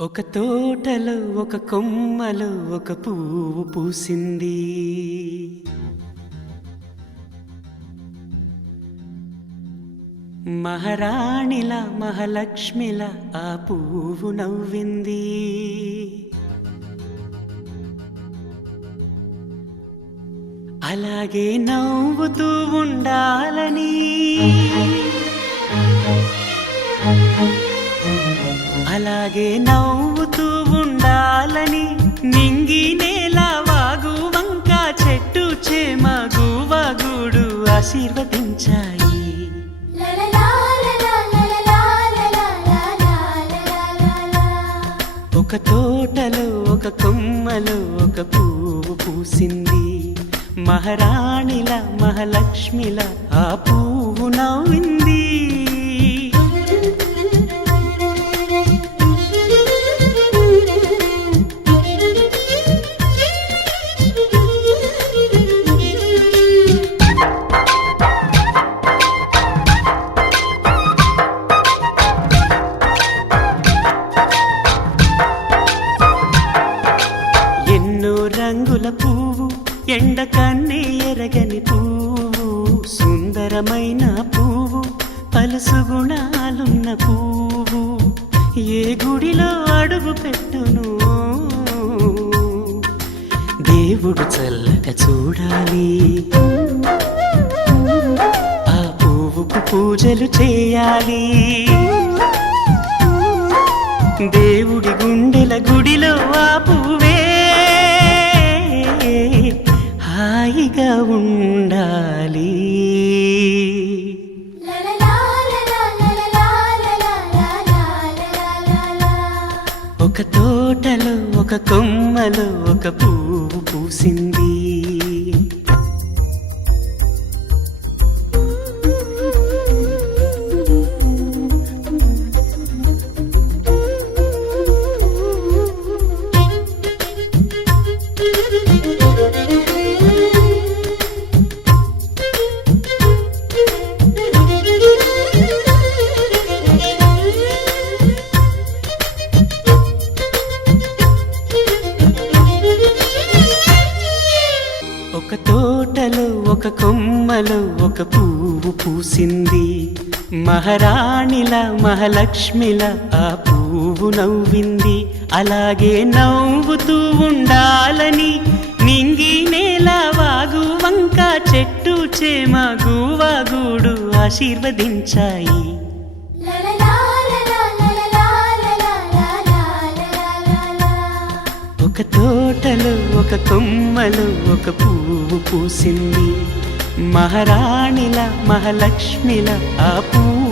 ఒక తోటలో ఒక కొమ్మలో ఒక పువ్వు పూసింది. మహారాణిలా మహాలక్ష్మిలా ఆ పువ్వు నవ్వింది. అలాగే నవ్వుతూ ఉండాలని, అలాగే నవ్వుతూ ఉండాలని నింగి నేల వాగు వంక చెట్టు చేమ గువగూడు ఆశీర్వదించాయి. ఒక తోటలో ఒక కొమ్మలో ఒక పువ్వు పూసింది. మహారాణిల మహాలక్ష్మిల ఆ పువ్వు నవ్వింది. రంగుల పువ్వు, ఎండ కన్నే ఎరగని పువ్వు, సుందరమైన పువ్వు, పలుసు గుణాలున్న పువ్వు, ఏ గుడిలో అడుగు పెట్టును దేవుడు చల్లగా చూడాలి. ఆ పువ్వుకు పూజలు చేయాలి. దేవుడి గుండెల గుడిలో ఆ పువ్వే హాయిగా ఉండాలి. ఒక తోటలో ఒక కొమ్మలో ఒక పువ్వు పూసింది. ఒక తోటలో ఒక కొమ్మలో ఒక పువ్వు పూసింది. మహారాణిల మహాలక్ష్మిల ఆ పువ్వు నవ్వింది. అలాగే నవ్వుతూ ఉండాలని నింగి నేల వాగు వంక చెట్టు చేమ గువగూడు ఆశీర్వదించాయి. ఒక తోటలో ఒక కొమ్మలో ఒక పువ్వు పూసింది. మహారాణిల మహాలక్ష్మిల ఆ పువ్వు